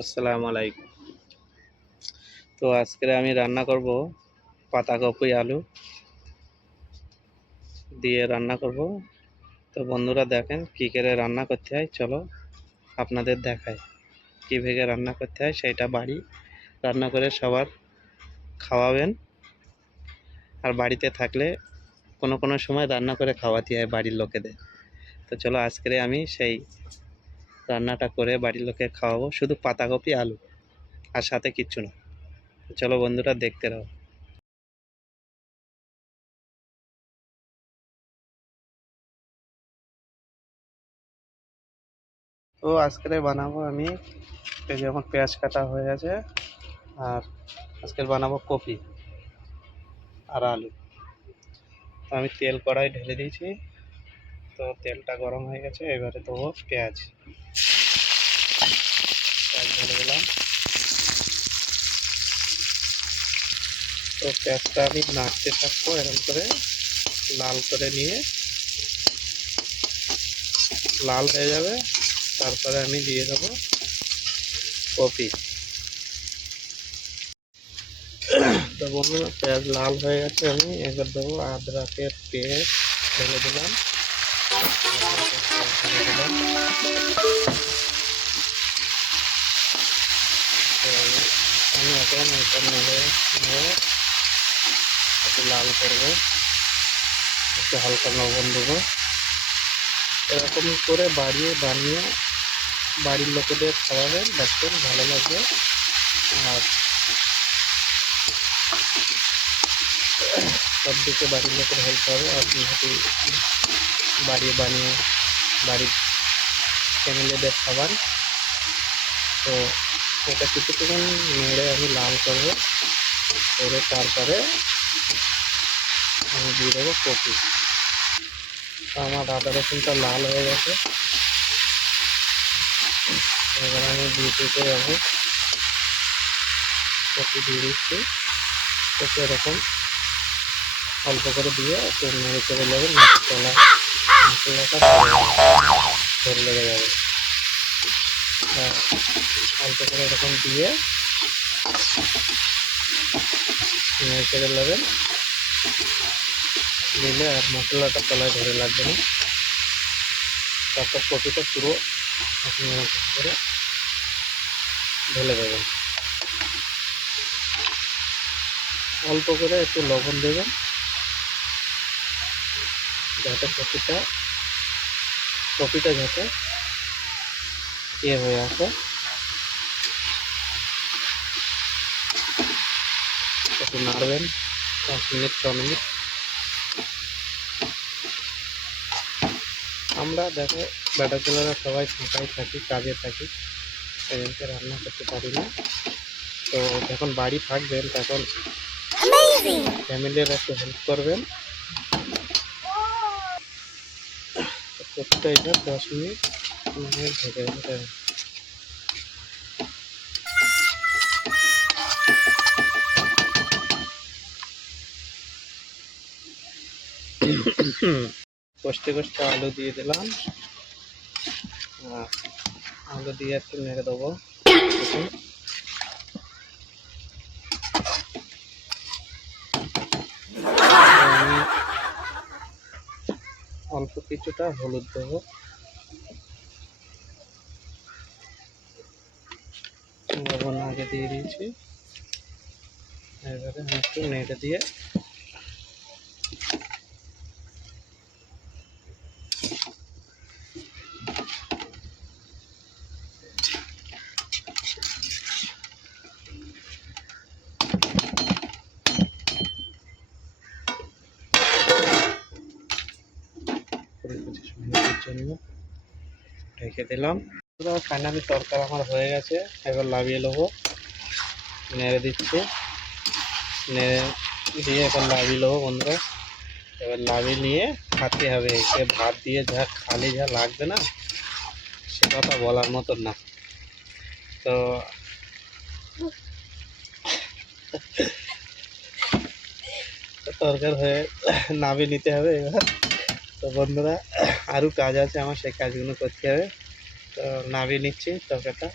আসসালামু আলাইকুম। তো আজকে আমি রান্না করব পাতাকপি আলু দিয়ে রান্না করব। তো বন্ধুরা দেখেন কী করে রান্না করতে হয়, চলো আপনাদের দেখাই কীভাবে রান্না করতে হয়। সেইটা বাড়ি রান্না করে সবার খাওয়াবেন, আর বাড়িতে থাকলে কোনো সময় রান্না করে খাওয়াতে হয় বাড়ির লোকেদের। তো চলো আজকে আমি সেই রান্নাটা করে বাড়ির লোকে খাওয়াবো, শুধু পাতাকপি আলু আর সাথে কিচ্ছু না। চলো বন্ধুরা দেখতে রাখো। তো আজকে বানাবো আমি, এই যে আমার পেঁয়াজ কাটা হয়ে গেছে, আর আজকে বানাবো কপি আর আলু। তো আমি তেল কড়াই ঢেলে দিয়েছি, তো তেলটা গরম হয়ে গেছে, এবারে দেবো পেঁয়াজ। পেঁয়াজ ঢেলে দিলাম। তো পেঁয়াজটা আমি নাড়তে থাকবো এরকম করে, লাল করে নিয়ে লাল হয়ে যাবে, তারপরে আমি দিয়ে দেবো কপি। তো বন্ধুরা পেঁয়াজ লাল হয়ে গেছে, আমি এবার দেবো আদরকের পেস্ট ঢেলে দিলাম। আমি এখন এটা নেড়ে একটু লাল করবো, একটু হালকা লবণ দেবো। এরকম করে বানিয়ে বাড়ির লোকেদের খাওয়াবেন, দেখবেন ভালো লাগবে। আর সব দিকে বাড়ির লোকের হেল্প হবে, আর যেহেতু বানিয়ে বাড়ির ফ্যামিলিদের খাবার। তো এটা কিছুক্ষণ নেড়ে আমি লাল করবো, করে তারপরে আমি দিয়ে দেবো কপি। আমার আদা রসুনটা লাল হয়ে গেছে, এবার আমি দিতে যাবো কপি দিয়ে দিচ্ছি। কপি এরকম অল্প করে দিয়ে একটু নেড়ে চলে যাবে, মশলাটা ধরে লেগে যাবে। অল্প করে এরকম দিয়ে নেড়ে চলে যাবেন, দিলে আর মশলাটা তলায় ধরে লাগবে না। তারপর কপিটা পুরো আপনি এরকম করে ঢেলে দেবেন। অল্প করে একটু লবণ দেবেন, যাতে কপিটা যাতে হয়ে আসে। একটু নাড়বেন 5 মিনিট 6 মিনিট। আমরা দেখো বেটা ছেলেরা সবাই ফাঁকাই থাকি, কাজে থাকি, সেদিনকে রান্না করতে পারি না। তো যখন বাড়ি থাকবেন তখন ফ্যামিলির একটু হেল্প করবেন। প্রত্যেকটা এটা 10 মিনিট ঢেকে দেবেন। কষতে কষতে আলু দিয়ে দিলাম, আলু দিয়ে একটু নেড়ে দেবো। আমি অল্প কিছুটা হলুদ দেবো, লবণ আগে দিয়ে দিয়েছি। এবারে একটু নেড়ে দিয়ে জন্য ঢেকে দিলাম। ফাইনালি তরকারি আমার হয়ে গেছে, এবার লাভিয়ে নেবো। নেড়ে দিচ্ছি, নেড়ে দিয়ে এবার লাভিয়ে নেবো বন্ধুরা। এবার লাভিয়ে নিয়ে খাতে হবে, সে ভাত দিয়ে যা খালি যা লাগবে না, সে কথা বলার মতন না। তো তরকারি হয়ে নামিয়ে নিতে হবে এবার। তো বন্ধুরা আরও কাজ আছে আমার, সেই কাজগুলো করতে হবে। তো নামিয়ে নিচ্ছি তরকারিটা।